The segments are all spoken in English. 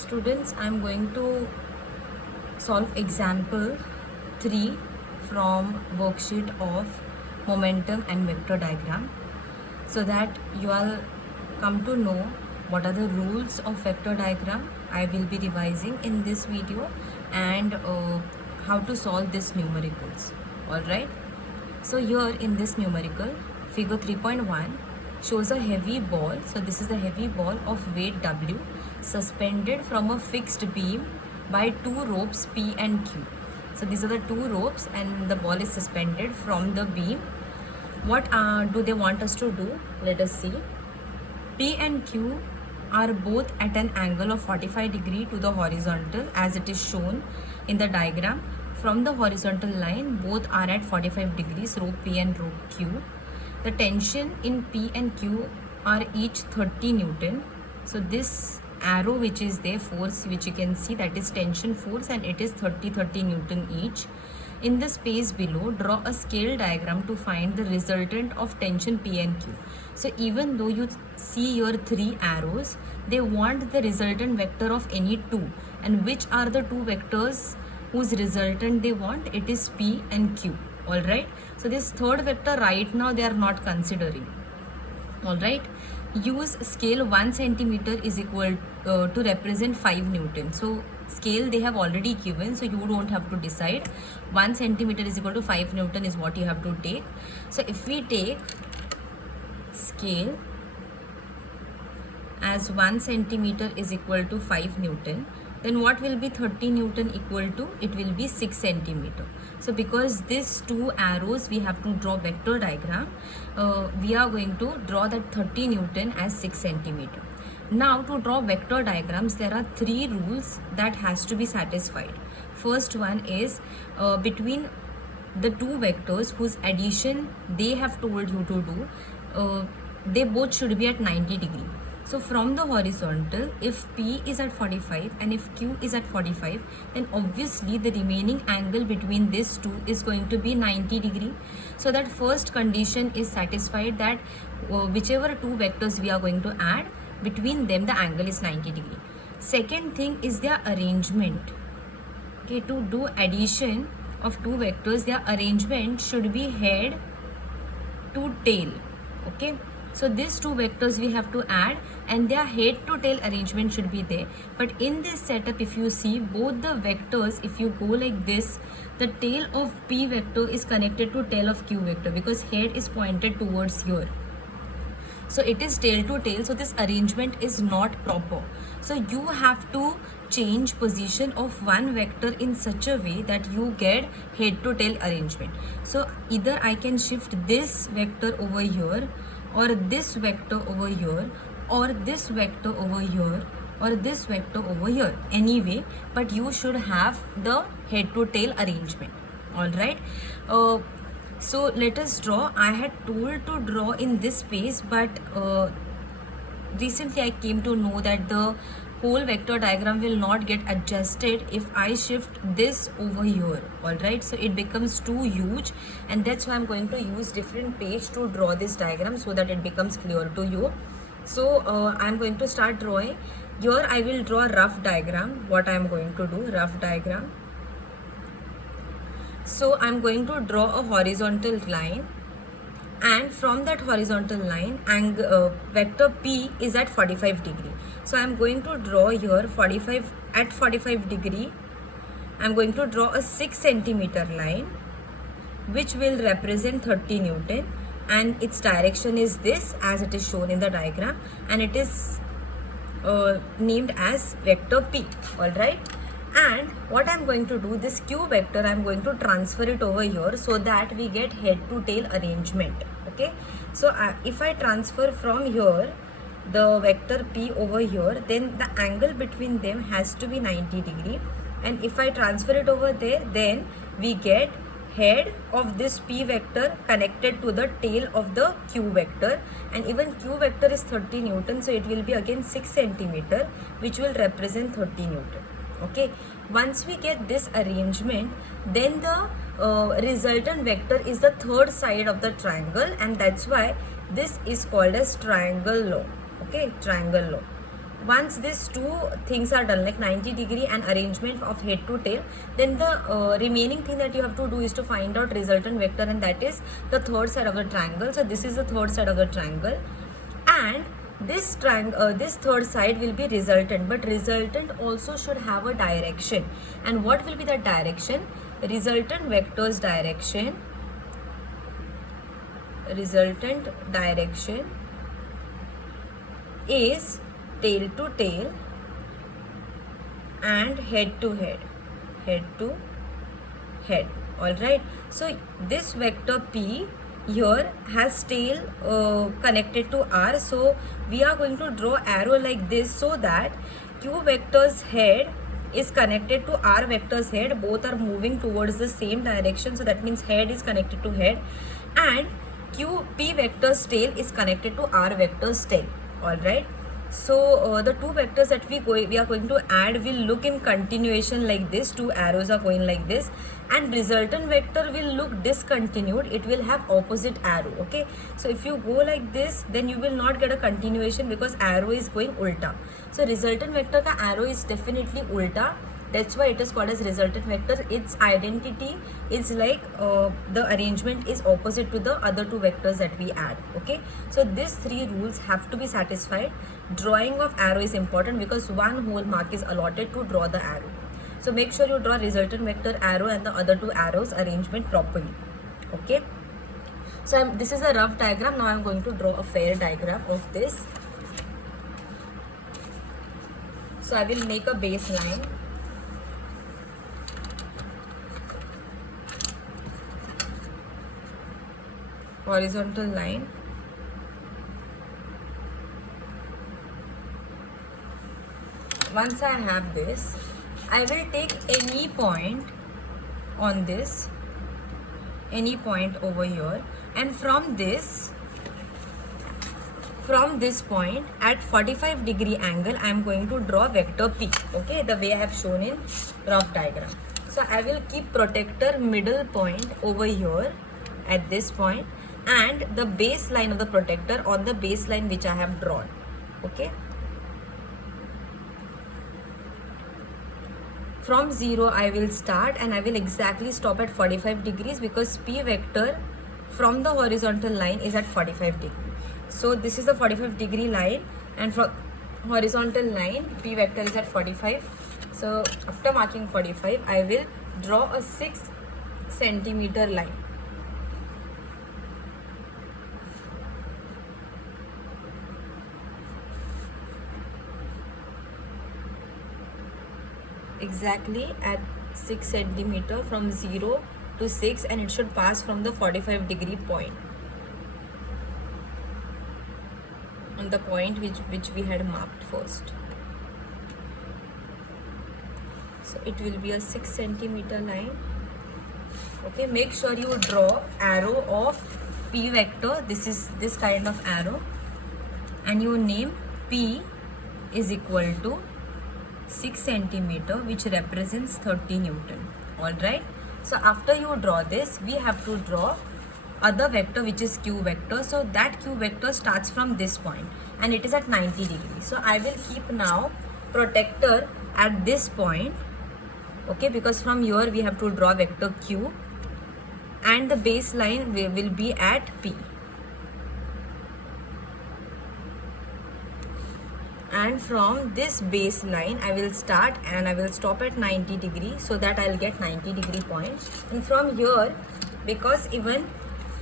Students, I am going to solve example 3 from worksheet of momentum and vector diagram, so that you all come to know what are the rules of vector diagram. I will be revising in this video and how to solve this numericals. Alright, so here in this numerical, figure 3.1 shows a heavy ball. So this is the heavy ball of weight W suspended from a fixed beam by two ropes P and Q. So these are the two ropes and the ball is suspended from the beam. What do they want us to do? Let us see. P and Q are both at an angle of 45 degree to the horizontal as it is shown in the diagram. From the horizontal line, both are at 45 degrees, rope P and rope Q. The tension in P and Q are each 30 Newton. So this arrow which is there, force which you can see, that is tension force, and it is 30 Newton each. In the space below, draw a scale diagram to find the resultant of tension P and Q. So even though you see your three arrows, they want the resultant vector of any two. And which are the two vectors whose resultant they want? It is P and Q. Alright. So this third vector right now they are not considering. Alright. Use scale 1 centimeter is equal to represent 5 Newton. So scale they have already given, so you don't have to decide. 1 centimeter is equal to 5 Newton is what you have to take. So if we take scale as 1 centimeter is equal to 5 Newton, then what will be 30 Newton equal to? It will be 6 centimeter. So because these two arrows we have to draw vector diagram, we are going to draw that 30 Newton as 6 centimeter. Now to draw vector diagrams, there are three rules that has to be satisfied. First one is between the two vectors whose addition they have told you to do, they both should be at 90 degree. So from the horizontal, if P is at 45 and if Q is at 45, then obviously the remaining angle between these two is going to be 90 degree. So that first condition is satisfied, that whichever two vectors we are going to add, between them the angle is 90 degree. Second thing is their arrangement. Okay, to do addition of two vectors, their arrangement should be head to tail. Okay, so these two vectors we have to add and their head to tail arrangement should be there. But in this setup, if you see both the vectors, if you go like this, the tail of P vector is connected to tail of Q vector because head is pointed towards here. So it is tail to tail, so this arrangement is not proper. So you have to change position of one vector in such a way that you get head to tail arrangement. So either I can shift this vector over here, or this vector over here, or this vector over here, or this vector over here, anyway, but you should have the head to tail arrangement. Alright. So let us draw. I had told to draw in this space, but recently I came to know that the whole vector diagram will not get adjusted if I shift this over here. Alright, so it becomes too huge, and that's why I'm going to use different page to draw this diagram so that it becomes clear to you. So I'm going to start drawing. Here I will draw a rough diagram. What I'm going to do, rough diagram. So I'm going to draw a horizontal line, and from that horizontal line, vector P is at 45 degree. So I'm going to draw here 45 degree. I'm going to draw a 6 centimeter line which will represent 30 Newton, and its direction is this as it is shown in the diagram, and it is named as vector P. Alright. And what I'm going to do, this Q vector, I'm going to transfer it over here so that we get head to tail arrangement. Okay, so if I transfer from here the vector P over here, then the angle between them has to be 90 degree, and if I transfer it over there, then we get head of this P vector connected to the tail of the Q vector, and even Q vector is 30 Newton, so it will be again 6 centimeter which will represent 30 Newton. Okay, once we get this arrangement, then the resultant vector is the third side of the triangle, and that's why this is called as triangle law. Okay, triangle law. Once these two things are done, like 90 degree and arrangement of head to tail, then the remaining thing that you have to do is to find out resultant vector, and that is the third side of the triangle. So this is the third side of the triangle, and this triangle, this third side will be resultant, but resultant also should have a direction. And what will be the direction? Resultant vector's direction, resultant direction is tail to tail and head to head, head to head. All right, so this vector P here has tail connected to R, so we are going to draw arrow like this, so that Q vector's head is connected to R vector's head. Both are moving towards the same direction, so that means head is connected to head, and P vector's tail is connected to R vector's tail. All right, so the two vectors that we are going to add will look in continuation like this. Two arrows are going like this, and resultant vector will look discontinued. It will have opposite arrow. Okay, so if you go like this, then you will not get a continuation because arrow is going ulta. So resultant vector ka arrow is definitely ulta. That's why it is called as resultant vector. Its identity is like the arrangement is opposite to the other two vectors that we add. Okay, so these three rules have to be satisfied. Drawing of arrow is important because one whole mark is allotted to draw the arrow. So make sure you draw resultant vector, arrow, and the other two arrows arrangement properly. Okay, so this is a rough diagram. Now I'm going to draw a fair diagram of this. So I will make a baseline. Horizontal line, once I have this, I will take any point on this, any point over here, and from this point at 45 degree angle, I am going to draw vector P. Okay, the way I have shown in rough diagram. So I will keep protector middle point over here at this point, and the baseline of the protector on the baseline which I have drawn. Okay, from 0 I will start, and I will exactly stop at 45 degrees because P vector from the horizontal line is at 45 degree. So this is the 45 degree line, and from horizontal line P vector is at 45. So after marking 45, I will draw a 6 centimeter line. Exactly at 6 centimeter from 0 to 6, and it should pass from the 45 degree point on the point which we had marked first. So it will be a 6 centimeter line. Okay, make sure you draw arrow of P vector. This is this kind of arrow, and you name P is equal to 6 centimeter, which represents 30 Newton. All right, so after you draw this, we have to draw other vector which is Q vector. So that Q vector starts from this point and it is at 90 degrees. So I will keep now protector at this point. Okay, because from here we have to draw vector Q, and the baseline will be at P. And from this baseline I will start and I will stop at 90 degrees, so that I will get 90 degree point. And from here, because even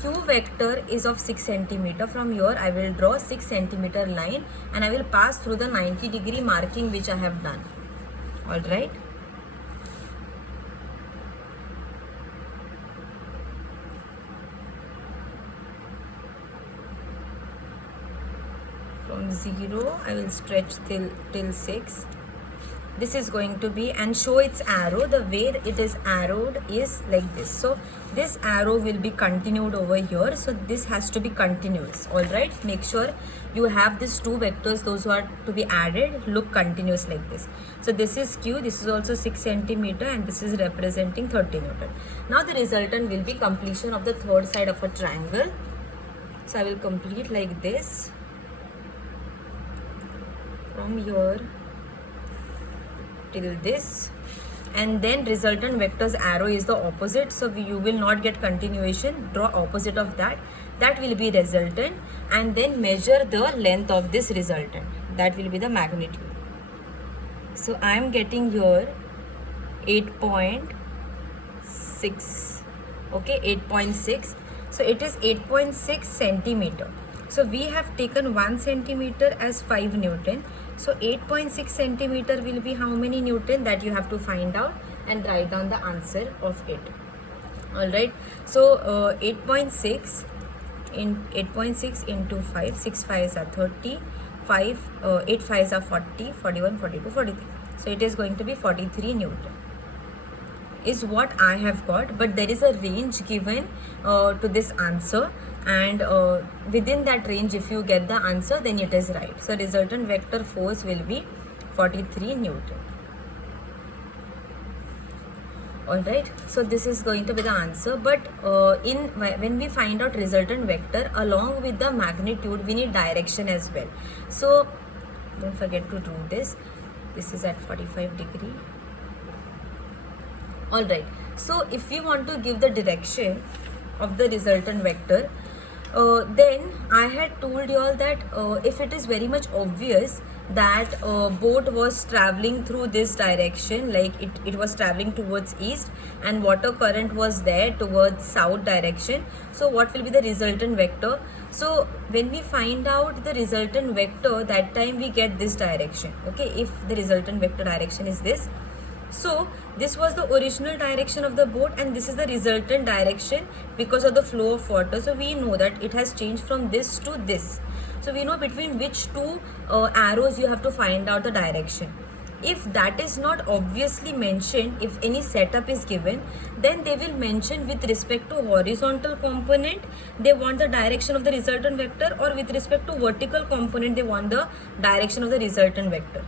Q vector is of 6 centimeter, from here I will draw 6 centimeter line and I will pass through the 90 degree marking which I have done. All right. From 0 I will stretch till 6. This is going to be, and show its arrow. The way it is arrowed is like this. So this arrow will be continued over here. So this has to be continuous. All right. Make sure you have these two vectors, those who are to be added, look continuous like this. So this is Q. This is also 6 centimeter, and this is representing 30 Newton. Now the resultant will be completion of the third side of a triangle. So I will complete like this. from here till this, and then resultant vector's arrow is the opposite, so you will not get continuation. Draw opposite of that, that will be resultant, and then measure the length of this resultant, that will be the magnitude. So I am getting here 8.6, okay, 8.6. So it is 8.6 centimeter. So we have taken 1 centimeter as 5 Newton. So 8.6 centimeter will be how many Newton, that you have to find out and write down the answer of it. Alright, so 8.6 into 5, 6 5s are 30, 8 5s are 40, 41, 42, 43. So it is going to be 43 Newton is what I have got, but there is a range given to this answer, and within that range if you get the answer then it is right. So resultant vector force will be 43 Newton. Alright, so this is going to be the answer, but when we find out resultant vector, along with the magnitude we need direction as well. So don't forget to do this. This is at 45 degree. Alright, so if we want to give the direction of the resultant vector, then I had told you all that if it is very much obvious that boat was traveling through this direction, like it was traveling towards east and water current was there towards south direction, so what will be the resultant vector? So when we find out the resultant vector, that time we get this direction, okay, if the resultant vector direction is this. So this was the original direction of the boat and this is the resultant direction because of the flow of water. So we know that it has changed from this to this. So we know between which two arrows you have to find out the direction. If that is not obviously mentioned, if any setup is given, then they will mention with respect to horizontal component they want the direction of the resultant vector, or with respect to vertical component they want the direction of the resultant vector.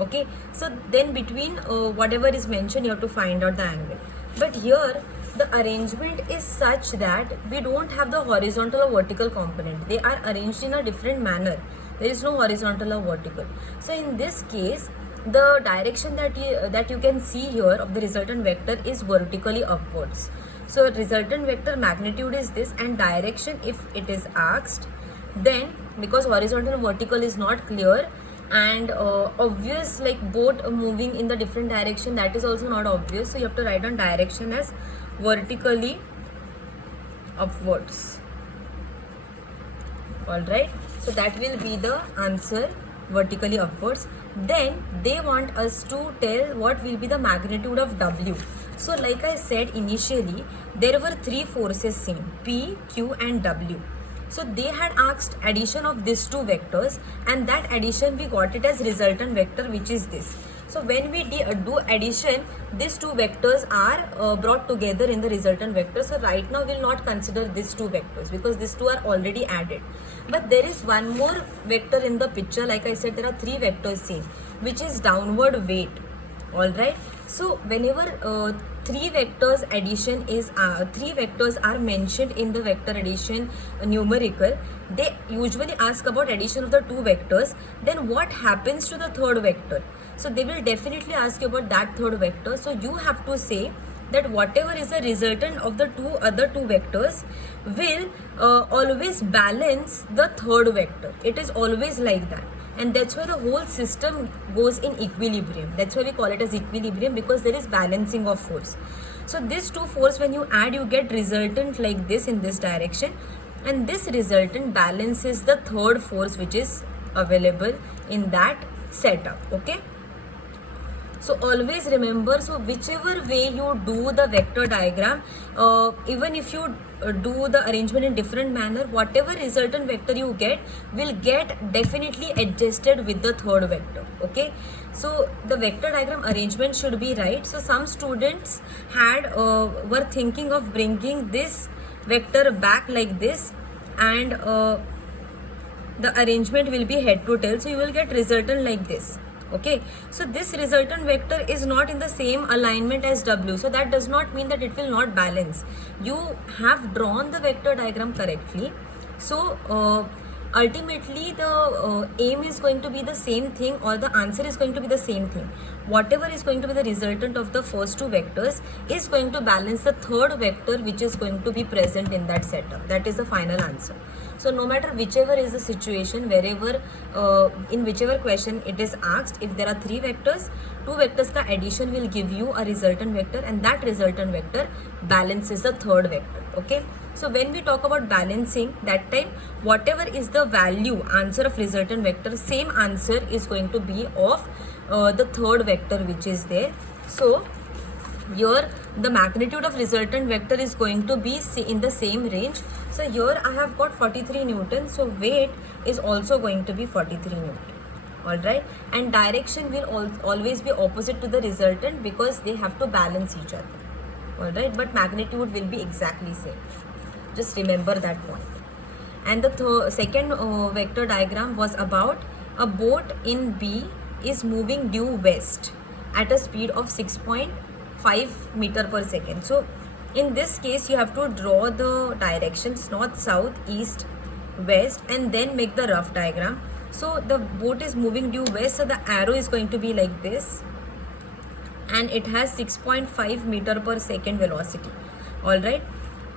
Okay, so then between whatever is mentioned you have to find out the angle. But here the arrangement is such that we don't have the horizontal or vertical component. They are arranged in a different manner. There is no horizontal or vertical. So in this case the direction that you can see here of the resultant vector is vertically upwards. So resultant vector magnitude is this, and direction if it is asked, then because horizontal and vertical is not clear, and obvious like boat moving in the different direction, that is also not obvious, so you have to write down direction as vertically upwards. Alright, so that will be the answer, vertically upwards. Then they want us to tell what will be the magnitude of W. So like I said initially, there were three forces seen, P, Q and W. So they had asked addition of these two vectors, and that addition we got it as resultant vector, which is this. So when we do addition, these two vectors are brought together in the resultant vector. So right now we will not consider these two vectors because these two are already added. But there is one more vector in the picture. Like I said, there are three vectors seen, which is downward weight. Alright, so whenever three vectors are mentioned in the vector addition numerical, they usually ask about addition of the two vectors. Then what happens to the third vector? So they will definitely ask you about that third vector. So you have to say that whatever is the resultant of the other two vectors will always balance the third vector. It is always like that. And that's why the whole system goes in equilibrium. That's why we call it as equilibrium, because there is balancing of force. So these two force, when you add, you get resultant like this in this direction, and this resultant balances the third force which is available in that setup. Okay, so always remember, so whichever way you do the vector diagram, even if you do the arrangement in different manner, whatever resultant vector you get will get definitely adjusted with the third vector. Okay, so the vector diagram arrangement should be right. So some students had were thinking of bringing this vector back like this, and the arrangement will be head to tail, so you will get resultant like this. Okay, so this resultant vector is not in the same alignment as W, so that does not mean that it will not balance. You have drawn the vector diagram correctly, so ultimately the aim is going to be the same thing, or the answer is going to be the same thing. Whatever is going to be the resultant of the first two vectors is going to balance the third vector which is going to be present in that setup. That is the final answer. So no matter whichever is the situation, wherever in whichever question it is asked, if there are three vectors, two vectors ka addition will give you a resultant vector, and that resultant vector balances the third vector. Okay, so when we talk about balancing, that time whatever is the value answer of resultant vector, same answer is going to be of the third vector which is there. So here the magnitude of resultant vector is going to be in the same range. So here I have got 43 Newton, so weight is also going to be 43 Newton. Alright, and direction will always be opposite to the resultant because they have to balance each other. Alright, but magnitude will be exactly same. Just remember that point. And the second vector diagram was about a boat in B is moving due west at a speed of 6.5 meter per second. So in this case you have to draw the directions north, south, east, west, and then make the rough diagram. So the boat is moving due west, so the arrow is going to be like this, and it has 6.5 meter per second velocity. Alright,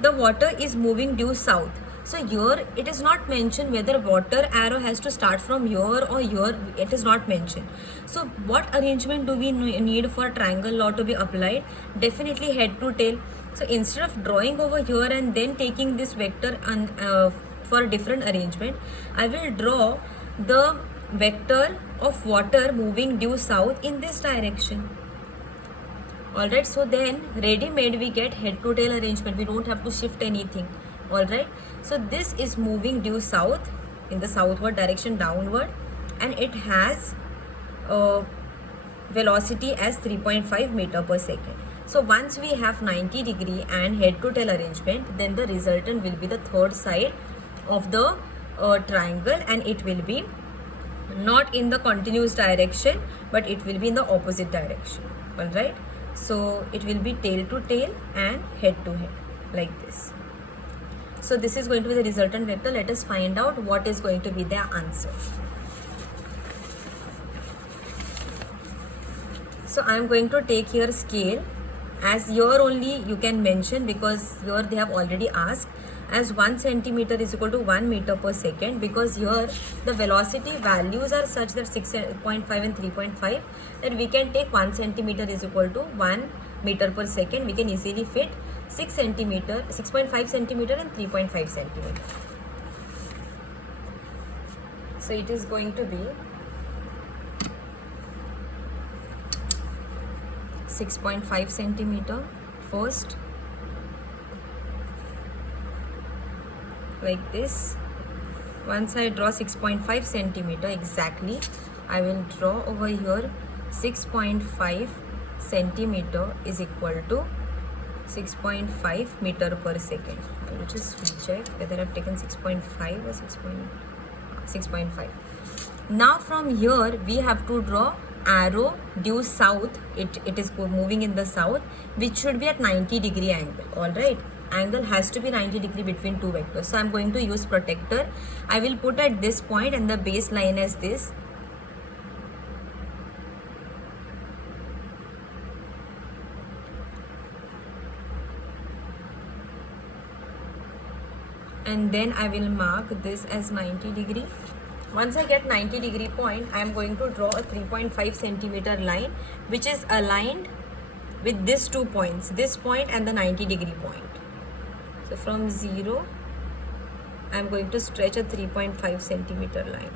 the water is moving due south. So here it is not mentioned whether water arrow has to start from here or here, it is not mentioned. So what arrangement do we need for triangle law to be applied? Definitely head to tail. So instead of drawing over here and then taking this vector for different arrangement, I will draw the vector of water moving due south in this direction. Alright, so then ready made we get head to tail arrangement. We don't have to shift anything. Alright, so this is moving due south in the southward direction downward, and it has velocity as 3.5 meter per second. So once we have 90 degree and head to tail arrangement, then the resultant will be the third side of the triangle, and it will be not in the continuous direction but it will be in the opposite direction. Alright, so it will be tail to tail and head to head like this. So this is going to be the resultant vector. Let us find out what is going to be the answer. So I am going to take here scale, as here only you can mention because here they have already asked, as 1 centimeter is equal to 1 meter per second, because here the velocity values are such that 6.5 and 3.5, that we can take 1 centimeter is equal to 1 meter per second. We can easily fit 6 centimeter, 6.5 centimeter and 3.5 centimeter. So it is going to be 6.5 centimeter first, like this. Once I draw 6.5 centimeter exactly, I will draw over here 6.5 centimeter is equal to 6.5 meter per second. I will just check whether I have taken 6.5 or 6.5. Now from here we have to draw arrow due south. It is moving in the south, which should be at 90 degree angle. Alright, angle has to be 90 degree between two vectors. So I am going to use protector. I will put at this point and the baseline as this. And then I will mark this as 90 degree. Once I get 90 degree point, I am going to draw a 3.5 centimeter line which is aligned with these 2 points, this point and the 90 degree point. So from 0, I am going to stretch a 3.5 centimeter line.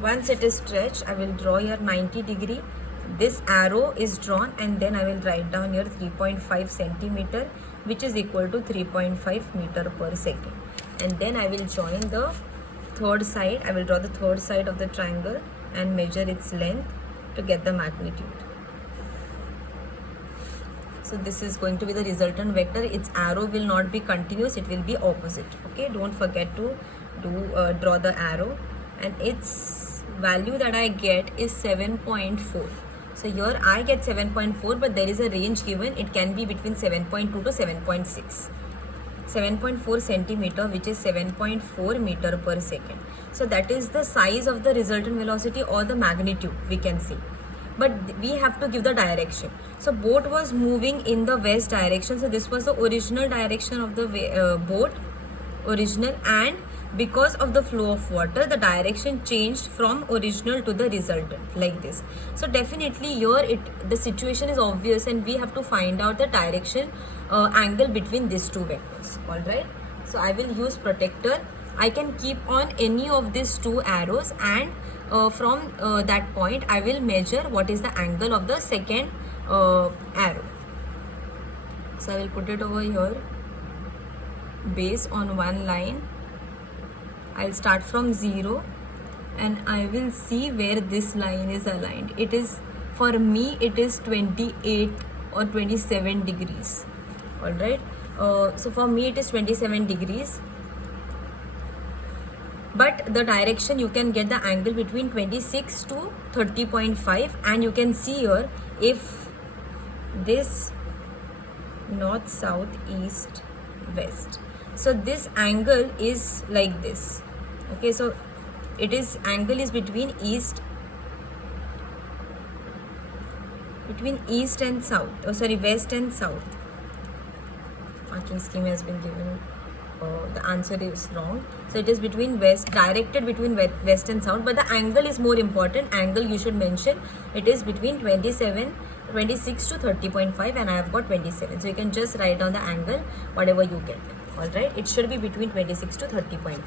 Once it is stretched, I will draw here 90 degree. This arrow is drawn, and then I will write down here 3.5 centimeter, which is equal to 3.5 meter per second. And then I will join the third side. I will draw the third side of the triangle and measure its length to get the magnitude. So this is going to be the resultant vector. Its arrow will not be continuous, it will be opposite. Okay, don't forget to draw the arrow, and its value that I get is 7.4. So here I get 7.4, but there is a range given. It can be between 7.2 to 7.6. 7.4 centimeter, which is 7.4 meter per second. So that is the size of the resultant velocity or the magnitude we can see. But we have to give the direction. So boat was moving in the west direction. So this was the original direction of the boat, original, and because of the flow of water, the direction changed from original to the resultant, like this. So definitely here the situation is obvious, and we have to find out the direction angle between these two vectors. All right, so I will use protector. I can keep on any of these two arrows, and from that point I will measure what is the angle of the second arrow. So I will put it over here, base on one line. I'll start from 0 and I will see where this line is aligned. It is, for me, it is 28 or 27 degrees. All right, so for me it is 27 degrees, but the direction you can get the angle between 26 to 30.5, and you can see here, if this north, south, east, west, so this angle is like this. Okay, so it is, angle is between east and south, west and south. Marking scheme has been given. The answer is wrong. So it is between west, directed between west and south, but the angle is more important. Angle you should mention, it is between 26 to 30.5, and I have got 27. So you can just write down the angle, whatever you get. All right, it should be between 26 to 30.5.